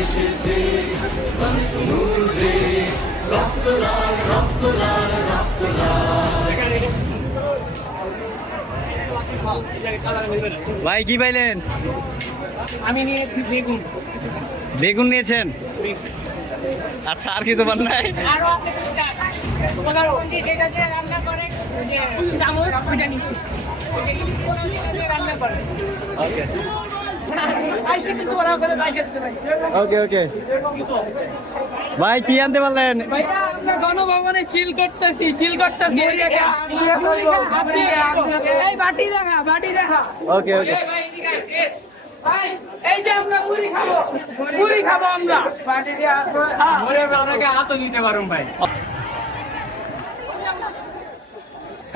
এসেছে মানুষ রক্ত লাল রক্ত লাল রক্ত ভাই কি পাইলেন? আমি নিয়েছি বেগুন। বেগুন নিয়েছেন? আচ্ছা আর কিছু পান নাই? রান্না করে ওকে ওকে ওকে ভাই। কি আনতে পারলেন? গণভবনে চিল করতেছি চিল করতেছি। এই বাটি দেখা বাটি দেখা। ওকে ওকে এই যে আমরা মুড়ি খাব। মুড়ি খাব আমরা। বাটি দিয়ে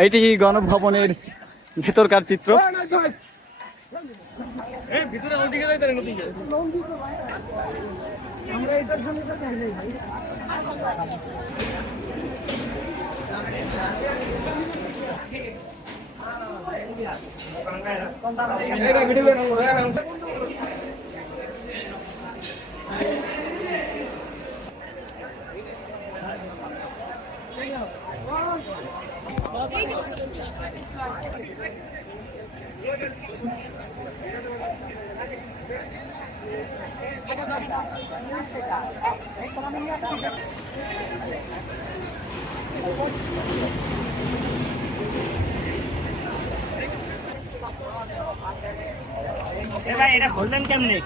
এইটি গণভবনের ভেতরকার চিত্র। ভিতরে ওদিকে যাইতে নদীকে আমরা এটার জন্য তো চাইলে ভাই এটা ভিডিও করে Thank you. বললেন কেমনে?